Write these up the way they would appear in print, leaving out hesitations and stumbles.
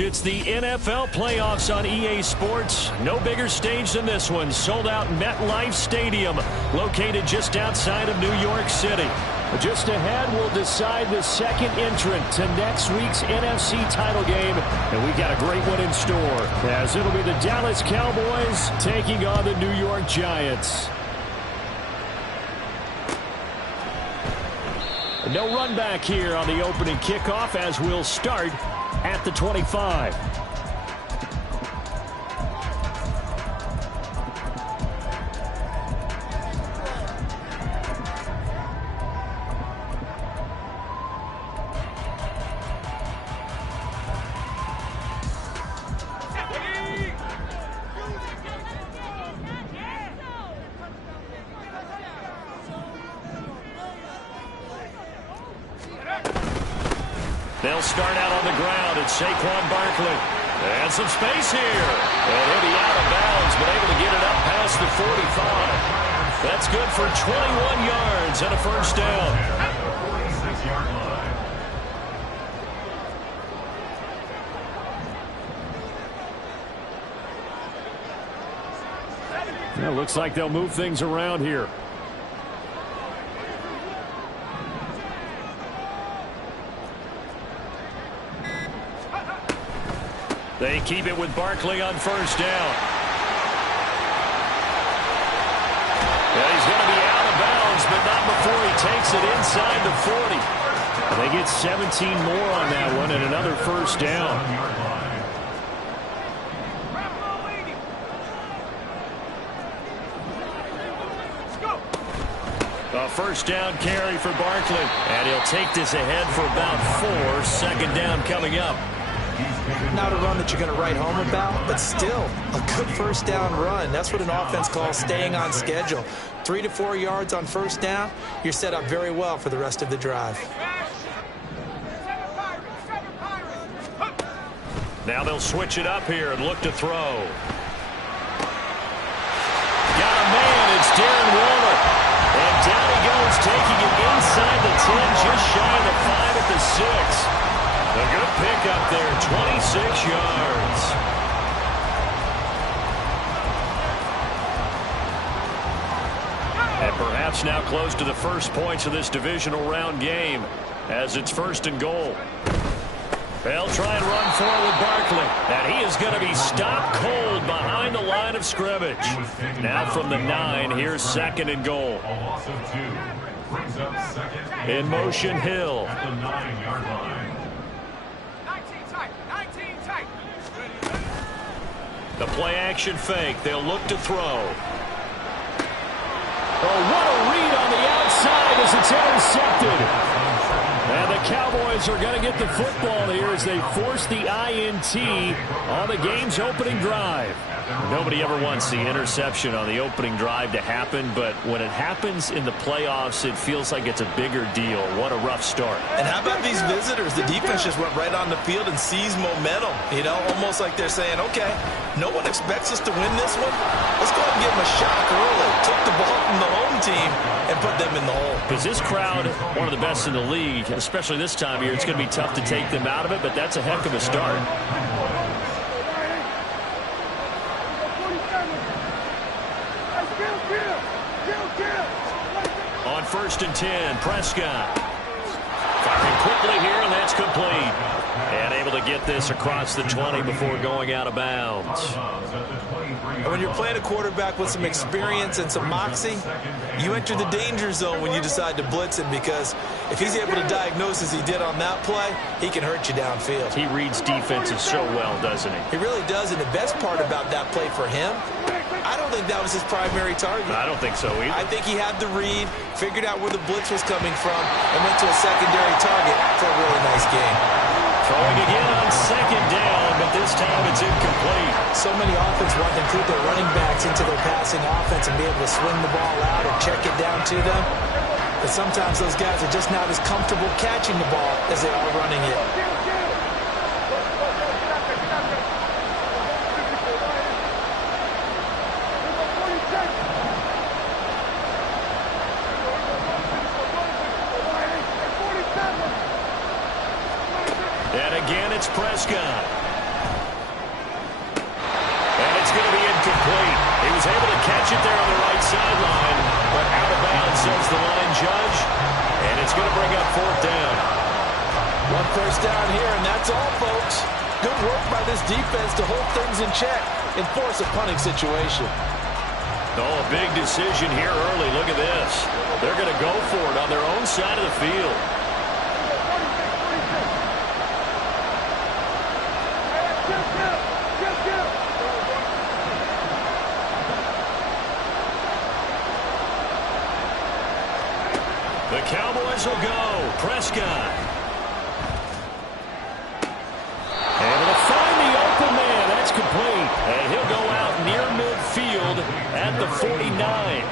It's the NFL playoffs on EA Sports. No bigger stage than this one. Sold out MetLife Stadium, located just outside of New York City. Just ahead, we'll decide the second entrant to next week's NFC title game. And we've got a great one in store, as it'll be the Dallas Cowboys taking on the New York Giants. No run back here on the opening kickoff, as we'll start at the 25. They'll start out on the ground. It's Saquon Barkley. And some space here. And he'll be out of bounds, but able to get it up past the 45. That's good for 21 yards and a first down. Yeah, looks like they'll move things around here. They keep it with Barkley on first down. Yeah, he's going to be out of bounds, but not before he takes it inside the 40. They get 17 more on that one and another first down. A first down carry for Barkley. And he'll take this ahead for about 4. Second down coming up. Not a run that you're going to write home about, but still a good first down run. That's what an offense calls staying on schedule. 3 to 4 yards on first down, you're set up very well for the rest of the drive. Now they'll switch it up here and look to throw. Got a man, it's Darren Waller. And down he goes, taking it inside the 10, just shy of the 5 at the 6. A good pick up there, 26 yards. And perhaps now close to the first points of this divisional round game, as it's first and goal. They'll try and run forward with Barkley. And he is going to be stopped cold behind the line of scrimmage. Now from the 9, here's second and goal. In motion, Hill. At the 9-yard line. The play-action fake. They'll look to throw. Oh, what a read on the outside as it's intercepted. And the Cowboys are going to get the football here as they force the INT on the game's opening drive. Nobody ever wants the interception on the opening drive to happen, but when it happens in the playoffs, it feels like it's a bigger deal. What a rough start. And how about these visitors? The defense just went right on the field and seized momentum. You know, almost like they're saying, okay, no one expects us to win this one. Let's go ahead and give them a shock early. Took the ball from the home team and put them in the hole. Because this crowd, one of the best in the league, especially this time of year, it's going to be tough to take them out of it, but that's a heck of a start. On first and 10, Prescott. Firing quickly here, and that's complete. And able to get this across the 20 before going out of bounds. And when you're playing a quarterback with some experience and some moxie, you enter the danger zone when you decide to blitz him, because if he's able to diagnose as he did on that play, he can hurt you downfield. He reads defenses so well, doesn't he? He really does, and the best part about that play for him, I don't think that was his primary target. I don't think so either. I think he had the read, figured out where the blitz was coming from, and went to a secondary target for a really nice game. Throwing again on second down, but this time it's incomplete. So many offenses want to include their running backs into their passing offense and be able to swing the ball out or check it down to them. But sometimes those guys are just not as comfortable catching the ball as they are running it. And again, it's Prescott. And it's going to be incomplete. He was able to catch it there on the right sideline, but out of bounds, says the line judge. And it's going to bring up fourth down. One first down here, and that's all, folks. Good work by this defense to hold things in check and force a punting situation. Oh, a big decision here early. Look at this. They're going to go for it on their own side of the field. The Cowboys will go. Prescott. And it'll find the open man. That's complete. And he'll go out near midfield at the 49.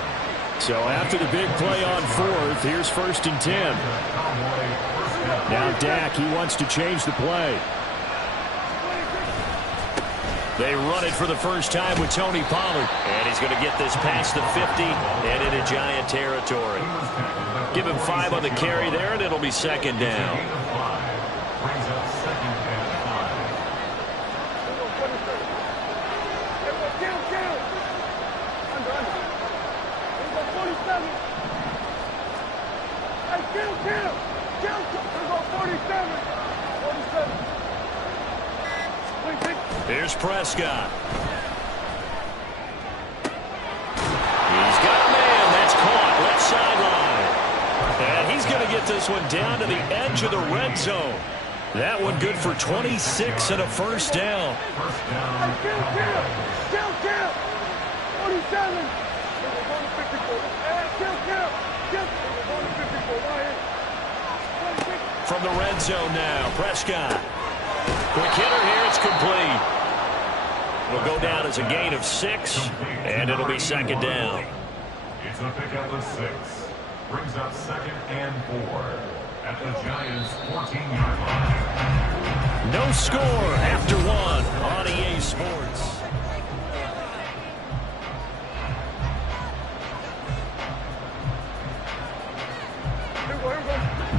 So after the big play on fourth, here's 1st and 10. Now Dak, he wants to change the play. They run it for the first time with Tony Pollard. And he's going to get this past the 50 and into Giant territory. Give him 5 on the carry there, and it'll be second down. Here's Prescott. He's got a man. That's caught. Left sideline. And he's going to get this one down to the edge of the red zone. That one good for 26 and a first down. From the red zone now, Prescott. Quick hitter here, it's complete. It'll go down as a gain of 6, and it'll be second down. It's a pickup of 6. Brings up 2nd and 4 at the Giants' 14-yard line. No score after 1 on EA Sports.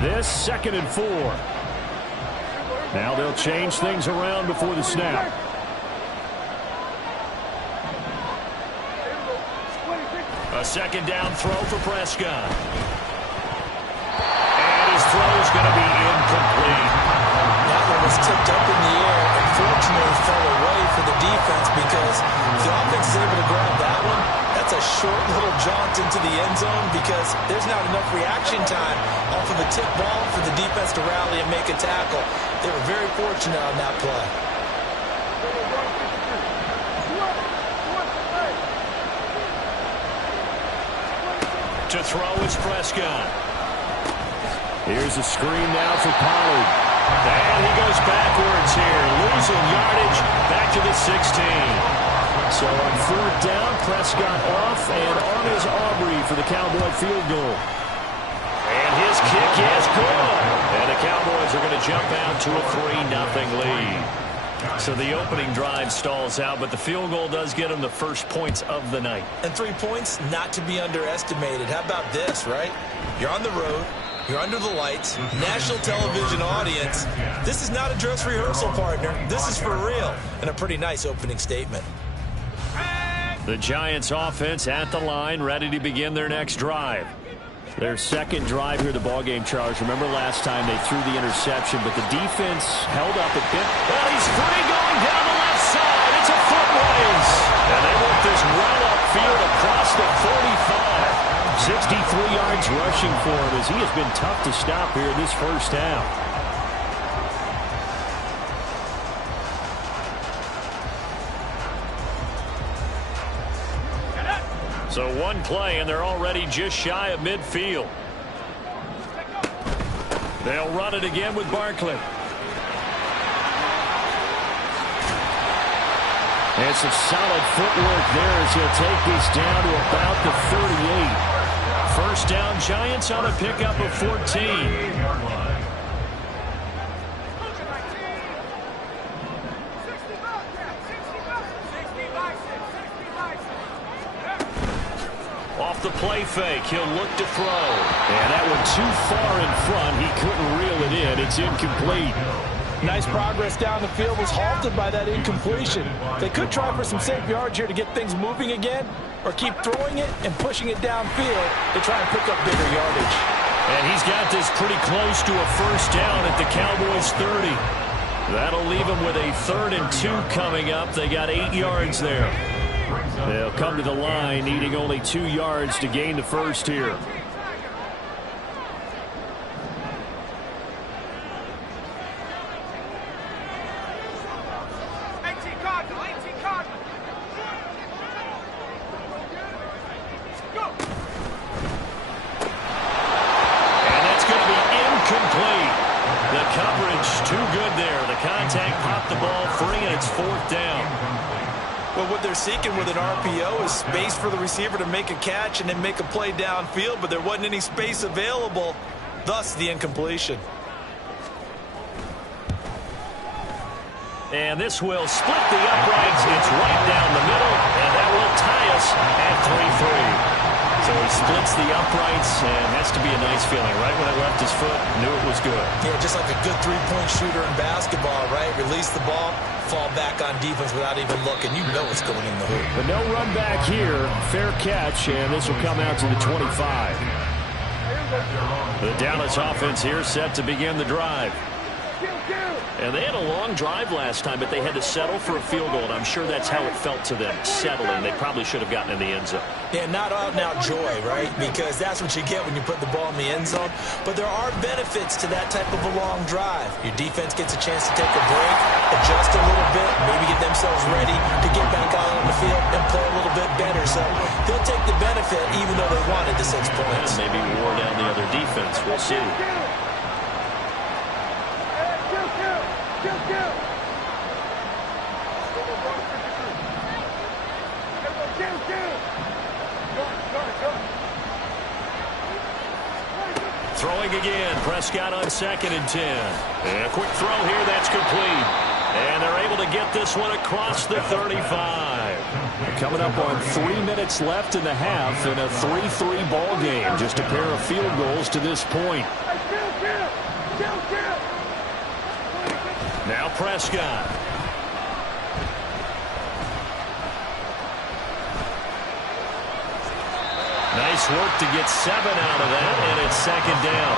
This 2nd and 4. Now they'll change things around before the snap. A second down throw for Prescott. And his throw is going to be incomplete. That one was tipped up in the air. Unfortunately, fell away for the defense because if the offense is able to grab that one, that's a short little jaunt into the end zone because there's not enough reaction time off of a tip ball for the defense to rally and make a tackle. They were very fortunate on that play. To throw is Prescott. Here's a screen now for Pollard. And he goes backwards here, losing yardage back to the 16. So on 4th down, Prescott off, and on is Aubrey for the Cowboy field goal. And his kick is good. And the Cowboys are going to jump out to a 3-0 lead. So the opening drive stalls out, but the field goal does get them the first points of the night. And 3 points, not to be underestimated. How about this, right? You're on the road. You're under the lights. National television audience. This is not a dress rehearsal, partner. This is for real. And a pretty nice opening statement. The Giants offense at the line, ready to begin their next drive. Their second drive here, the ballgame, Charles. Remember last time they threw the interception, but the defense held up a bit. Well, he's free going down the left side. It's a foot race. And they work this well upfield across the 45. 63 yards rushing for him as he has been tough to stop here in this first half. So one play, and they're already just shy of midfield. They'll run it again with Barkley. And some solid footwork there as he'll take this down to about the 38. First down, Giants on a pickup of 14. Off the play fake, he'll look to throw. And that one too far in front. He couldn't reel it in. It's incomplete. Nice progress down the field was halted by that incompletion. They could try for some safe yards here to get things moving again, or keep throwing it and pushing it downfield to try and pick up bigger yardage. And he's got this pretty close to a first down at the Cowboys' 30. That'll leave him with a 3rd and 2 coming up. They got 8 yards there. They'll come to the line needing only 2 yards to gain the first here. Well, what they're seeking with an RPO is space for the receiver to make a catch and then make a play downfield, but there wasn't any space available, thus the incompletion. And this will split the uprights. It's right down the middle, and that will tie us at 3-3. So he splits the uprights, and has to be a nice feeling. Right when it left his foot, knew it was good. Yeah, just like a good three-point shooter in basketball, right? Release the ball, fall back on defense without even looking. You know it's going in the hoop. But no run back here. Fair catch, and this will come out to the 25. The Dallas offense here set to begin the drive. And they had a long drive last time, but they had to settle for a field goal, and I'm sure that's how it felt to them, settling. They probably should have gotten in the end zone. Yeah, not out-and-out joy, right? Because that's what you get when you put the ball in the end zone. But there are benefits to that type of a long drive. Your defense gets a chance to take a break, adjust a little bit, maybe get themselves ready to get back out on the field and play a little bit better. So they'll take the benefit even though they wanted the 6 points. Maybe wore down the other defense. We'll see. Throwing again. Prescott on 2nd and 10. And a quick throw here. That's complete. And they're able to get this one across the 35. Coming up on 3 minutes left in the half in a 3-3 ball game. Just a pair of field goals to this point. Now Prescott. Nice work to get 7 out of that, and it's 2nd down.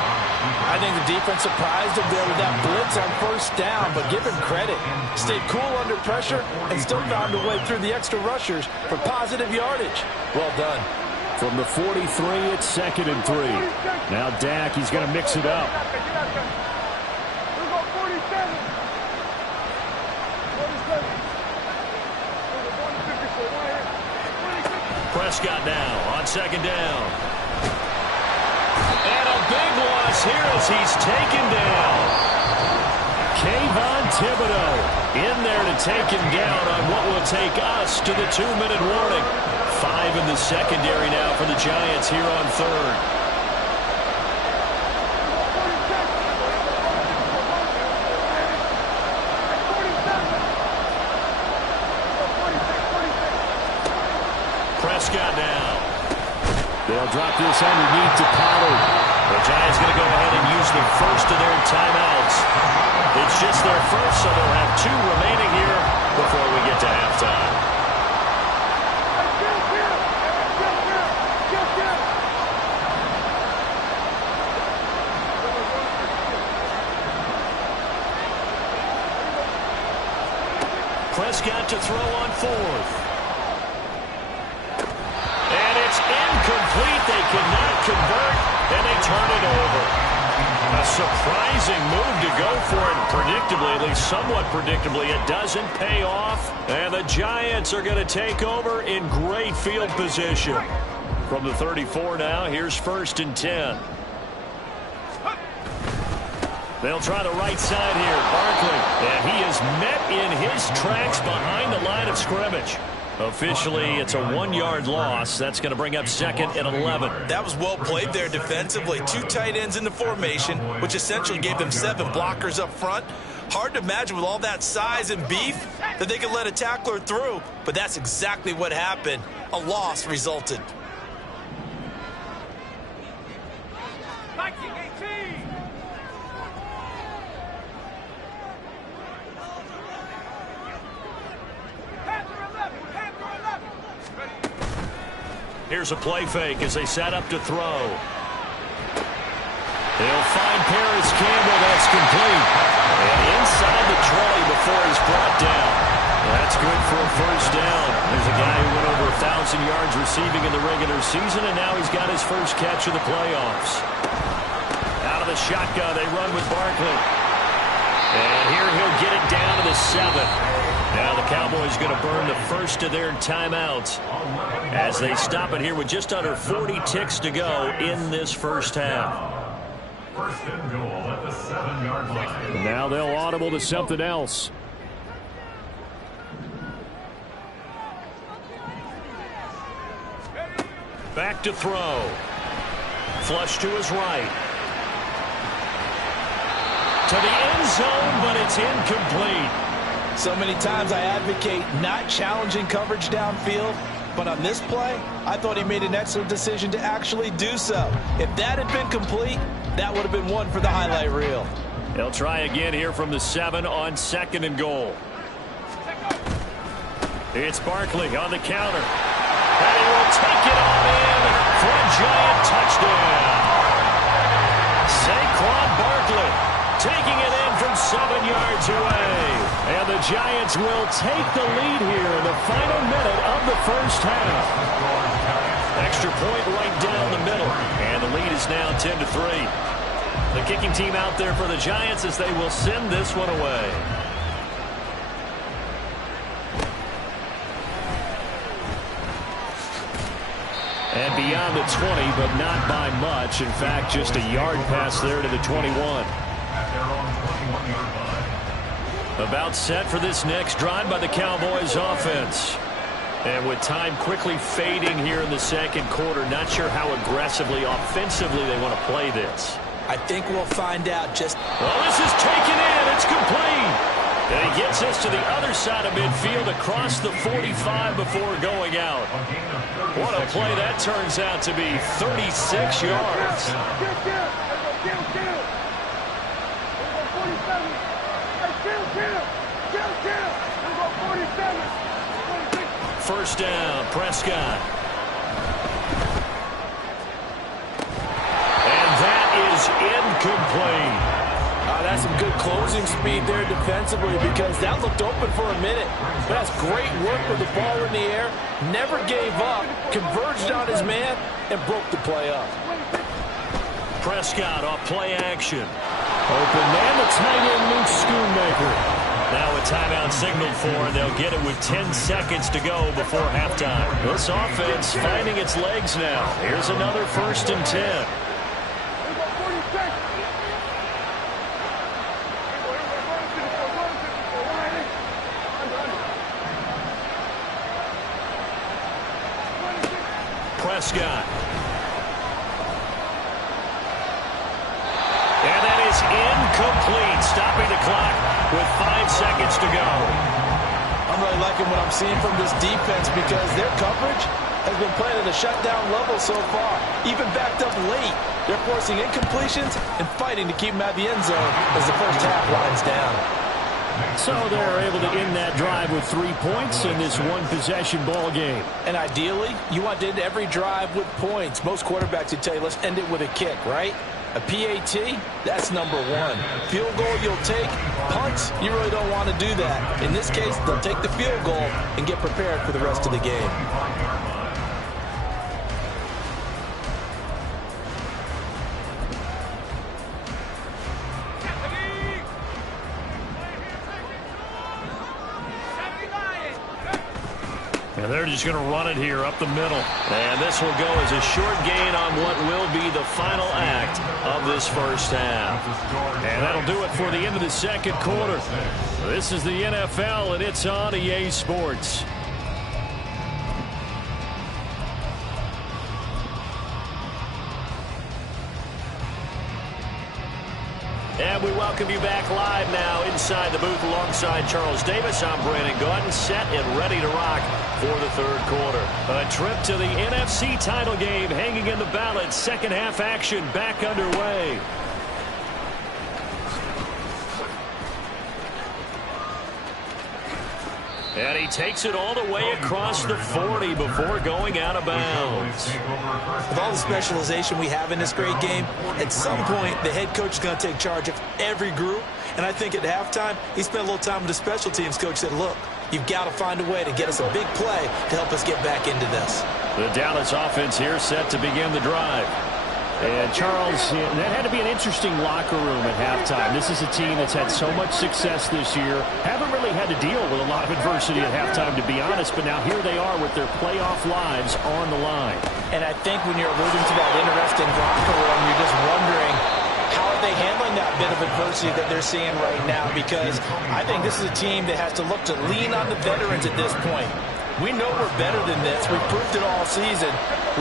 I think the defense surprised him there with that blitz on 1st down, but give him credit. Stayed cool under pressure and still found a way through the extra rushers for positive yardage. Well done. From the 43, it's 2nd and 3. Now Dak, he's going to mix it up. Prescott now on 2nd down. And a big loss here as he's taken down. Kayvon Thibodeau in there to take him down on what will take us to the 2-minute warning. 5 in the secondary now for the Giants here on 3rd. Prescott now. They'll drop this underneath to Pollard. The Giants going to go ahead and use the first of their timeouts. It's just their first, so they'll have 2 remaining here before we get to halftime. Prescott to throw on 4th. Incomplete. They cannot convert, and they turn it over. A surprising move to go for it. Predictably, at least somewhat predictably, it doesn't pay off. And the Giants are going to take over in great field position. From the 34 now, here's 1st and 10. They'll try the right side here. Barkley. And he is met in his tracks behind the line of scrimmage. Officially, it's a 1-yard loss. That's going to bring up 2nd and 11. That was well played there defensively. 2 tight ends in the formation, which essentially gave them 7 blockers up front. Hard to imagine with all that size and beef that they could let a tackler through, but that's exactly what happened. A loss resulted. Here's a play fake as they set up to throw. They'll find Paris Campbell. That's complete. And inside the 20 before he's brought down. That's good for a 1st down. There's a guy who went over 1,000 yards receiving in the regular season, and now he's got his first catch of the playoffs. Out of the shotgun, they run with Barkley. And here he'll get it down to the 7. Now the Cowboys going to burn the first of their timeouts as they stop it here with just under 40 ticks to go in this first half. 1st and goal at the 7-yard line. Now they'll audible to something else. Back to throw. Flush to his right. To the end zone, but it's incomplete. So many times I advocate not challenging coverage downfield, but on this play, I thought he made an excellent decision to actually do so. If that had been complete, that would have been one for the highlight reel. They'll try again here from the 7 on 2nd and goal. It's Barkley on the counter. And he will take it on in for a giant touchdown. Saquon Barkley taking it in from 7 yards away. And the Giants will take the lead here in the final minute of the first half. Extra point right down the middle. And the lead is now 10-3. The kicking team out there for the Giants as they will send this one away. And beyond the 20, but not by much. In fact, just a yard pass there to the 21. About set for this next drive by the Cowboys offense. And with time quickly fading here in the 2nd quarter, not sure how aggressively, offensively they want to play this. I think we'll find out just... Well, this is taken in. It's complete. And he gets us to the other side of midfield across the 45 before going out. What a play that turns out to be. 36 yards. First down, Prescott. And that is incomplete. That's some good closing speed there defensively because that looked open for a minute. But that's great work with the ball in the air. Never gave up, converged on his man, and broke the play up. Prescott off play action. Open man, the tight end Luke Schoonmaker. Now a timeout signaled for, and they'll get it with 10 seconds to go before halftime. This offense finding its legs now. Here's another 1st and 10. Prescott. And that is incomplete, stopping the clock with 5 seconds to go. I'm really liking what I'm seeing from this defense because their coverage has been playing at a shutdown level so far. Even backed up late, they're forcing incompletions and fighting to keep them out of the end zone as the first half winds down. So they're able to end that drive with 3 points in this one-possession ball game. And ideally, you want to end every drive with points. Most quarterbacks would tell you, let's end it with a kick, right? A PAT, that's number 1. Field goal you'll take. Punts, you really don't want to do that. In this case, they'll take the field goal and get prepared for the rest of the game. And they're just going to run it here up the middle. And this will go as a short gain on what will be the final act of this first half. And that'll do it for the end of the second quarter. This is the NFL, and it's on EA Sports. And we welcome you back live now inside the booth alongside Charles Davis. I'm Brandon Gaudin, set and ready to rock for the third quarter. A trip to the NFC title game hanging in the balance. Second half action back underway. And he takes it all the way across the 40 before going out of bounds. With all the specialization we have in this great game, at some point the head coach is going to take charge of every group. And I think at halftime, he spent a little time with the special teams coach, said, look, you've got to find a way to get us a big play to help us get back into this. The Dallas offense here set to begin the drive. And Charles, that had to be an interesting locker room at halftime. This is a team that's had so much success this year. Haven't really had to deal with a lot of adversity at halftime, to be honest. But now here they are with their playoff lives on the line. And I think when you're alluding to that interesting locker room, you're just wondering, how are they handling that bit of adversity that they're seeing right now? Because I think this is a team that has to look to lean on the veterans at this point. We know we're better than this. We've proved it all season.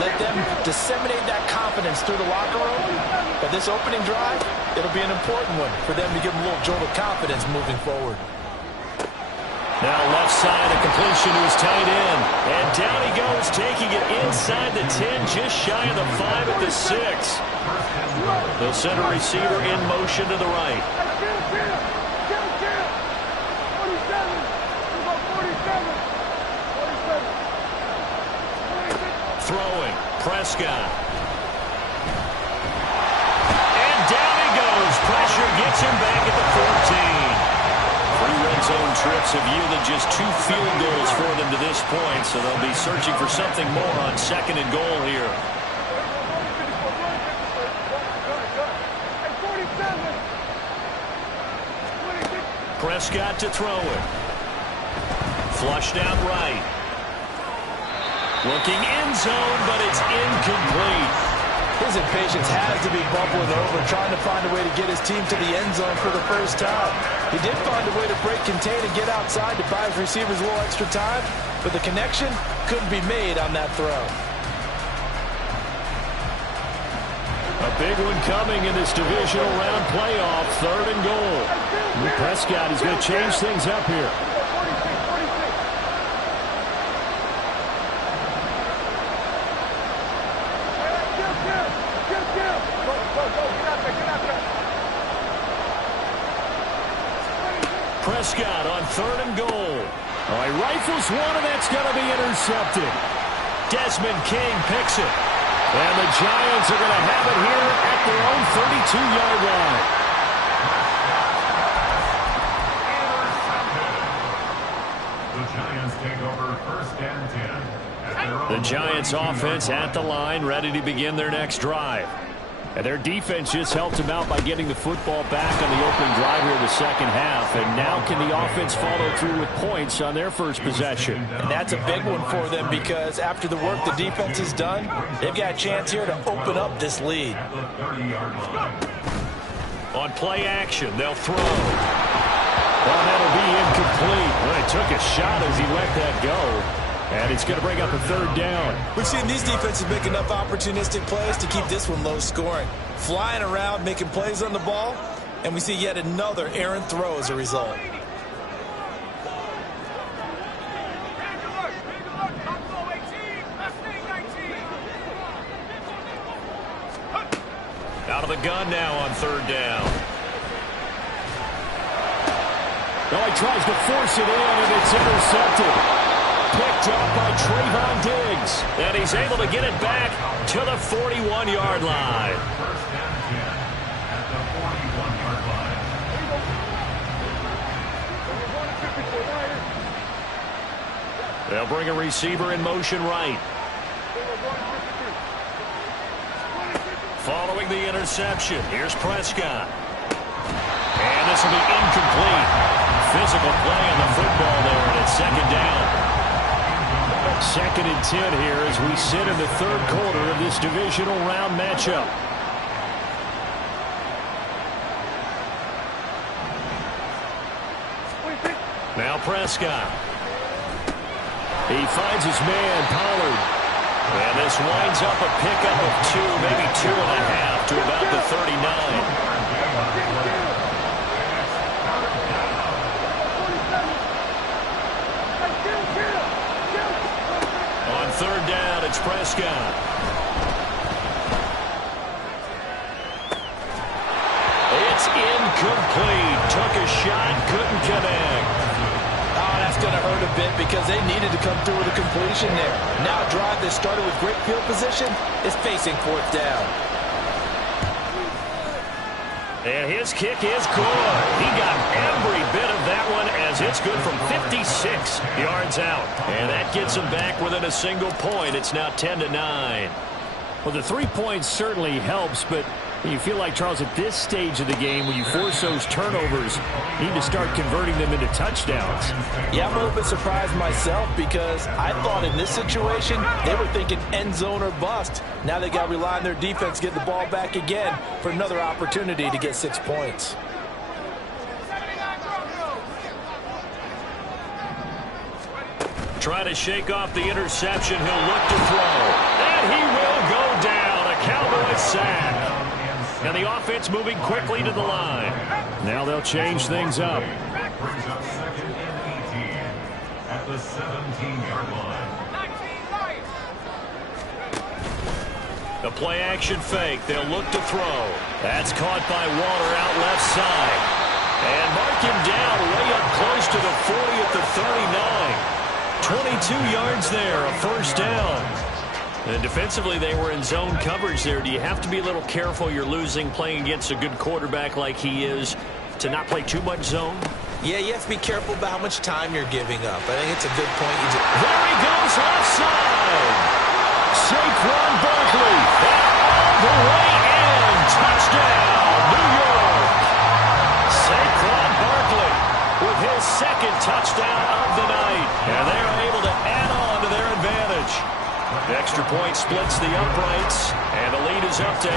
Let them disseminate that confidence through the locker room. But this opening drive, it'll be an important one for them to give them a little jolt of confidence moving forward. Now left side, a completion to his tight end. And down he goes, taking it inside the 10, just shy of the 5 at the 6. They'll send a receiver in motion to the right. Throwing, Prescott. And down he goes. Pressure gets him back at the 14. 3 red zone trips have yielded just 2 field goals for them to this point, so they'll be searching for something more on second and goal here. Prescott to throw it. Flushed out right. Looking end zone, but it's incomplete. His impatience has to be bubbling over, trying to find a way to get his team to the end zone for the first time. He did find a way to break contain and get outside to buy his receivers a little extra time, but the connection couldn't be made on that throw. A big one coming in this divisional round playoff, third and goal. Prescott is going to change things up here. Prescott on third and goal. Oh, he rifles one, and that's going to be intercepted. Desmond King picks it. And the Giants are going to have it here at their own 32-yard line. The Giants take over first and 10. At their own The Giants offense at the line, ready to begin their next drive. And their defense just helped them out by getting the football back on the opening drive here in the second half. And now can the offense follow through with points on their first possession? And that's a big one for them because after the work the defense has done, they've got a chance here to open up this lead. On play action, they'll throw. Well, that'll be incomplete. Well, he took a shot as he let that go. And it's going to bring up a third down. We've seen these defenses make enough opportunistic plays to keep this one low scoring. Flying around, making plays on the ball, and we see yet another errant throw as a result. Out of the gun now on third down. Well, he tries to force it in, and it's intercepted. Picked up by Trayvon Diggs. And he's able to get it back to the 41-yard line. First and 10 at the 41-yard line. They'll bring a receiver in motion right. Following the interception, here's Prescott. And this will be incomplete. Physical play on the football there, and it's second down. 2nd and 10 here as we sit in the third quarter of this divisional round matchup. Now Prescott. He finds his man, Pollard. And this winds up a pickup of 2, maybe 2.5 to about the 39. On 3rd down, it's Prescott. It's incomplete. Took a shot, couldn't connect. Oh, that's going to hurt a bit because they needed to come through with a completion there. Now a drive that started with great field position is facing 4th down. And his kick is good. He got every bit of that one as it's good from 56 yards out. And that gets him back within a single point. It's now 10-9. Well, the 3 points certainly helps, but you feel like, Charles, at this stage of the game, when you force those turnovers, you need to start converting them into touchdowns. Yeah, I'm a little bit surprised myself because I thought in this situation they were thinking end zone or bust. Now they got to rely on their defense, get the ball back again for another opportunity to get 6 points. Trying to shake off the interception. He'll look to throw. And he will go down. A Cowboys sack. And the offense moving quickly to the line. Now they'll change things up. Brings up 2nd and 18 at the 17-yard line. The play action fake. They'll look to throw. That's caught by Waller out left side. And mark him down way up close to the 40 at the 39. 22 yards there, a 1st down. And defensively, they were in zone coverage there. Do you have to be a little careful? You're losing playing against a good quarterback like he is to not play too much zone? Yeah, you have to be careful about how much time you're giving up. I think it's a good point. There he goes offside. Saquon Barkley. All the way in. Touchdown, New York. Saquon Barkley with his 2nd touchdown of the night. And they are able to add on to their advantage. The extra point splits the uprights, and the lead is up to 8.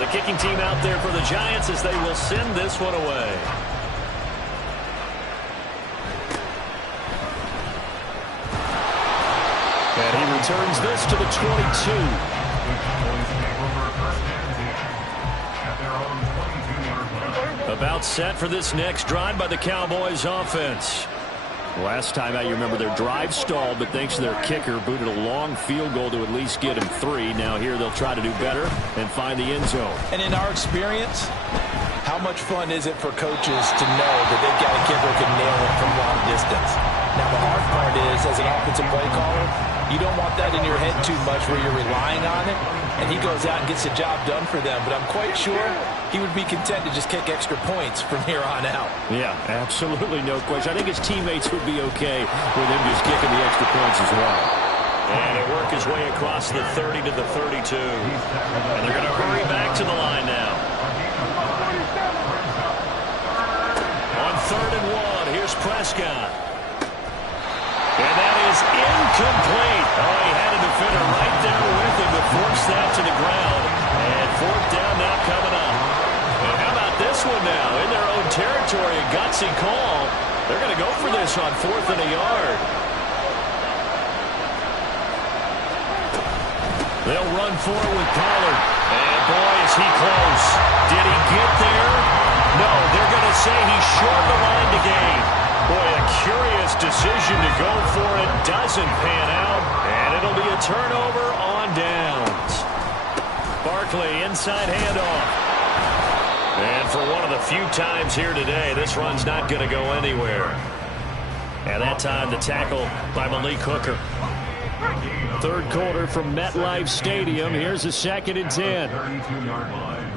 The kicking team out there for the Giants as they will send this one away. And he returns this to the 22. About set for this next drive by the Cowboys offense. Last time out, you remember their drive stalled, but thanks to their kicker, booted a long field goal to at least get him 3. Now here they'll try to do better and find the end zone. And in our experience, how much fun is it for coaches to know that they've got a kid who can nail it from long distance? Now the hard part is, as an offensive play caller, you don't want that in your head too much where you're relying on it, and he goes out and gets the job done for them. But I'm quite sure he would be content to just kick extra points from here on out. Yeah, absolutely no question. I think his teammates would be okay with him just kicking the extra points as well. And he'll work his way across the 30 to the 32. And they're going to hurry back to the line now. On 3rd and 1, here's Prescott. And that is incomplete. Oh, he had a defender right there with him to force that to the ground. And 4th down now coming up. And how about this one now? In their own territory, a gutsy call. They're going to go for this on 4th and a yard. They'll run for it with Pollard. And boy, is he close. Did he get there? No, they're going to say he's short the line to gain. Boy, a curious decision to go for it. Doesn't pan out. And it'll be a turnover on downs. Barkley, inside handoff. And for one of the few times here today, this run's not going to go anywhere. And that time, the tackle by Malik Hooker. 3rd quarter from MetLife Stadium. Here's a 2nd and 10. 32-yard line.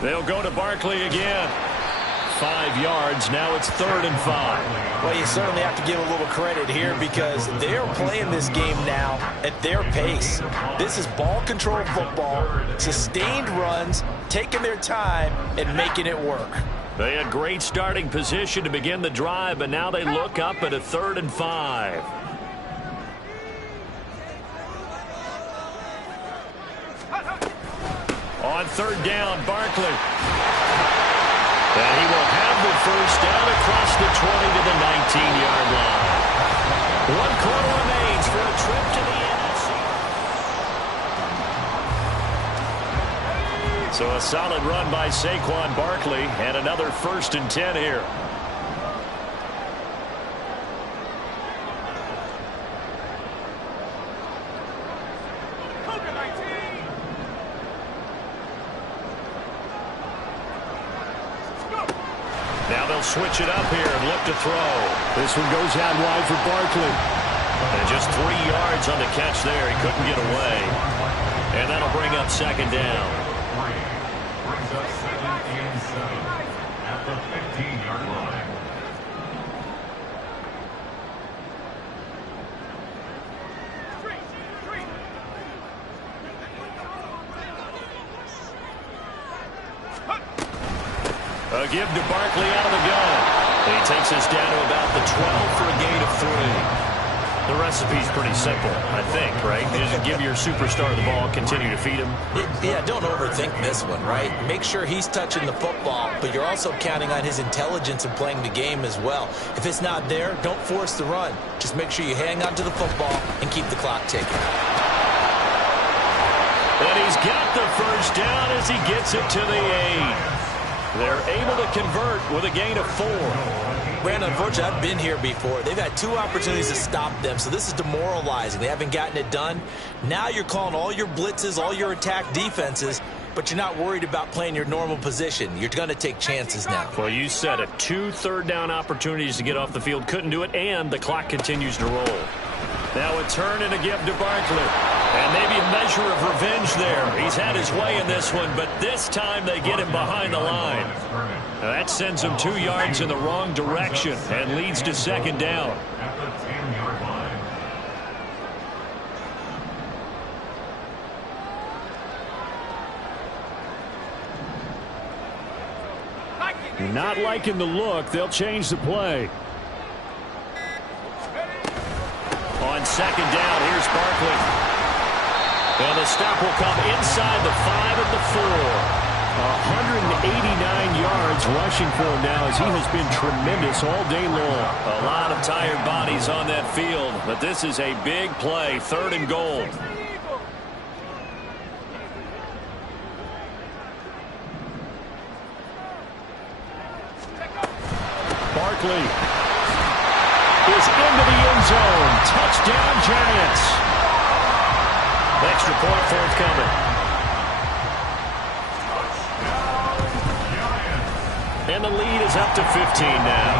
They'll go to Barkley again. 5 yards. Now it's 3rd and 5. Well, you certainly have to give a little credit here because they're playing this game now at their pace. This is ball control football, sustained runs, taking their time, and making it work. They had great starting position to begin the drive, but now they look up at a 3rd and 5. On 3rd down, Barkley. And he will have the first down across the 20 to the 19-yard line. 1 quarter remains for a trip to the NFC. So a solid run by Saquon Barkley and another 1st and 10 here. Now they'll switch it up here and look to throw. This one goes out wide for Barkley. And just 3 yards on the catch there. He couldn't get away. And that'll bring up 2nd down. Brings up 2nd and 7 at the 15-yard line. A give to Barkley out of the gun. He takes us down to about the 12 for a gain of 3. The recipe's pretty simple, I think, right? You just give your superstar the ball, continue to feed him. Yeah, don't overthink this one, right? Make sure he's touching the football, but you're also counting on his intelligence in playing the game as well. If it's not there, don't force the run. Just make sure you hang on to the football and keep the clock ticking. And he's got the first down as he gets it to the 8. They're able to convert with a gain of 4. Brandon, unfortunately, I've been here before. They've had 2 opportunities to stop them, so this is demoralizing. They haven't gotten it done. Now you're calling all your blitzes, all your attack defenses, but you're not worried about playing your normal position. You're going to take chances now. Well, you said it. 2 third-down opportunities to get off the field. Couldn't do it, and the clock continues to roll. Now a turn and a give to Barkley. And maybe a measure of revenge there. He's had his way in this one, but this time they get him behind the line. Now that sends him 2 yards in the wrong direction and leads to 2nd down. At the 10-yard line. Not liking the look. They'll change the play. On 2nd down, here's Barkley. And the stop will come inside the 5 at the 4. 189 yards rushing for him now as he has been tremendous all day long. A lot of tired bodies on that field, but this is a big play, 3rd and goal. Barkley is into the end zone. Touchdown, Giants. Extra point forthcoming. And the lead is up to 15 now.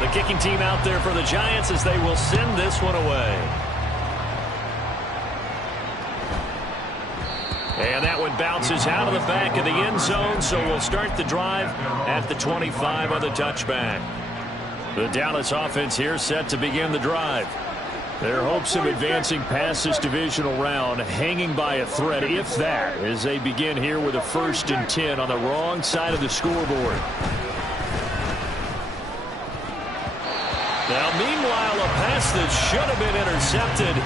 The kicking team out there for the Giants as they will send this one away. And that one bounces out of the back of the end zone, so we'll start the drive at the 25 on the touchback. The Dallas offense here set to begin the drive. Their hopes of advancing past this divisional round hanging by a thread, if that, as they begin here with a 1st and 10 on the wrong side of the scoreboard. Now, meanwhile, a pass that should have been intercepted,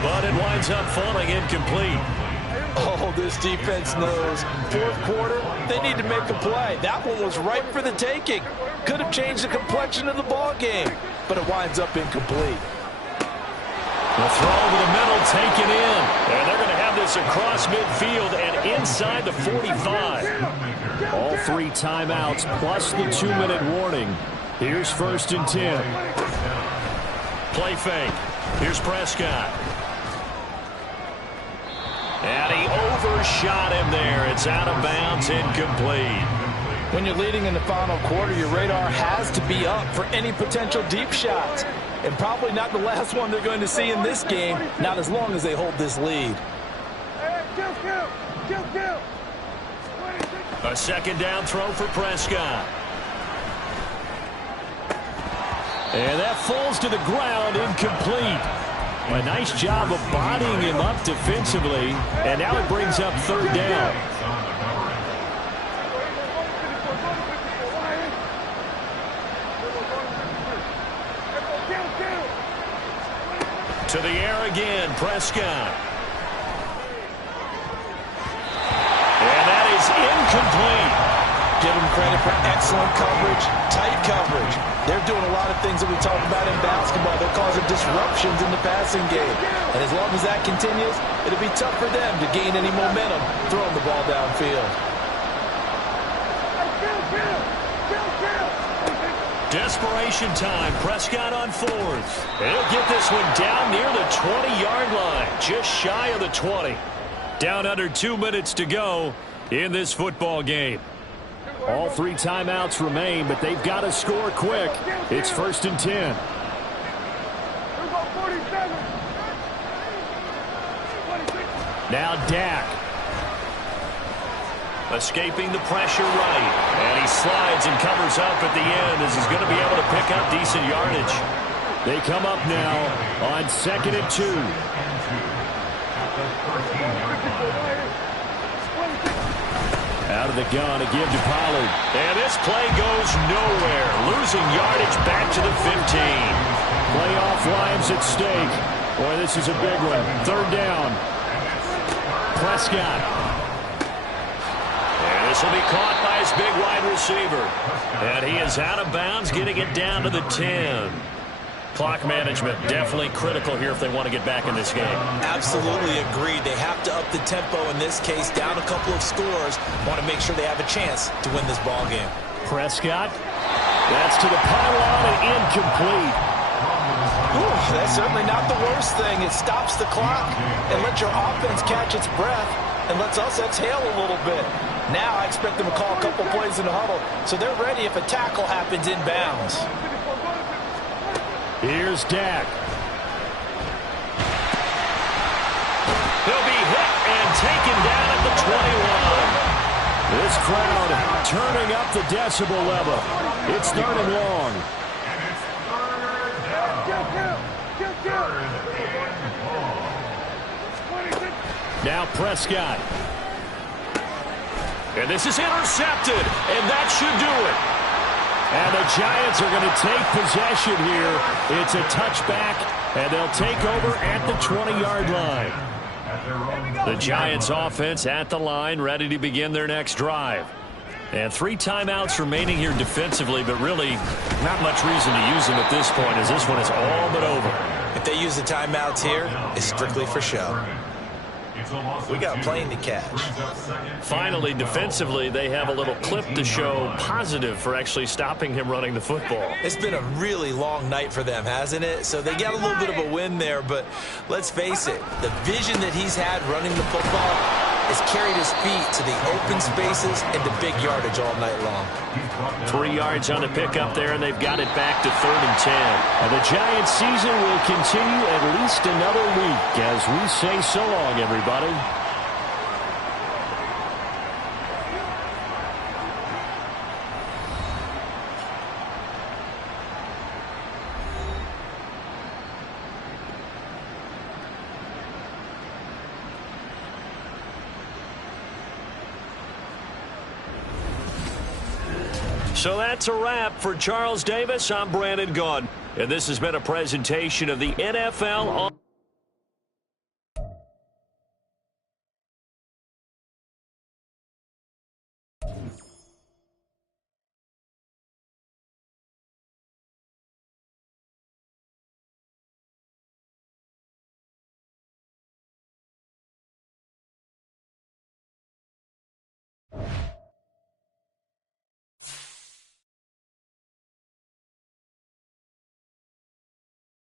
but it winds up falling incomplete. Oh, this defense knows. 4th quarter, they need to make a play. That one was ripe for the taking. Could have changed the complexion of the ball game, but it winds up incomplete. The throw over the middle, taken in. And they're going to have this across midfield and inside the 45. All 3 timeouts plus the 2-minute warning. Here's 1st and 10. Play fake. Here's Prescott. And he overshot him there. It's out of bounds, incomplete. When you're leading in the final quarter, your radar has to be up for any potential deep shots. And probably not the last one they're going to see in this game, not as long as they hold this lead. A second down throw for Prescott. And that falls to the ground, incomplete. A nice job of bodying him up defensively, and now it brings up third down. To the air again, Prescott. And that is incomplete. Give them credit for excellent coverage, tight coverage. They're doing a lot of things that we talk about in basketball. They're causing disruptions in the passing game. And as long as that continues, it'll be tough for them to gain any momentum throwing the ball downfield. Desperation time. Prescott on fourth. He'll get this one down near the 20-yard line, just shy of the 20. Down under 2 minutes to go in this football game. All three timeouts remain, but they've got to score quick. It's 1st and 10. Now Dak. Escaping the pressure right. And he slides and covers up at the end as he's going to be able to pick up decent yardage. They come up now on 2nd and 2. Out of the gun to give to Pollard. And this play goes nowhere. Losing yardage back to the 15. Playoff lives at stake. Boy, this is a big one. Third down. Prescott. And this will be caught by his big wide receiver. And he is out of bounds, getting it down to the 10. Clock management definitely critical here if they want to get back in this game. Absolutely agreed. They have to up the tempo in this case, down a couple of scores. Want to make sure they have a chance to win this ball game. Prescott. That's to the pylon and incomplete. Ooh, that's certainly not the worst thing. It stops the clock and lets your offense catch its breath and lets us exhale a little bit. Now I expect them to call a couple plays in the huddle so they're ready if a tackle happens inbounds. Here's Dak. He'll be hit and taken down at the 21. This crowd turning up the decibel level. It's 3rd and long. Now Prescott. And this is intercepted, and that should do it. And the Giants are going to take possession here. It's a touchback, and they'll take over at the 20-yard line. The Giants offense at the line, ready to begin their next drive. And 3 timeouts remaining here defensively, but really not much reason to use them at this point, as this one is all but over. If they use the timeouts here, it's strictly for show. We got a plane to catch. Finally, defensively, they have a little clip to show positive for actually stopping him running the football. It's been a really long night for them, hasn't it? So they got a little bit of a win there, but let's face it, the vision that he's had running the football has carried his feet to the open spaces and the big yardage all night long. 3 yards on the pickup there, and they've got it back to 3rd and 10. And the Giants season will continue at least another week as we say so long, everybody. So that's a wrap for Charles Davis. I'm Brandon Gaudin, and this has been a presentation of the NFL on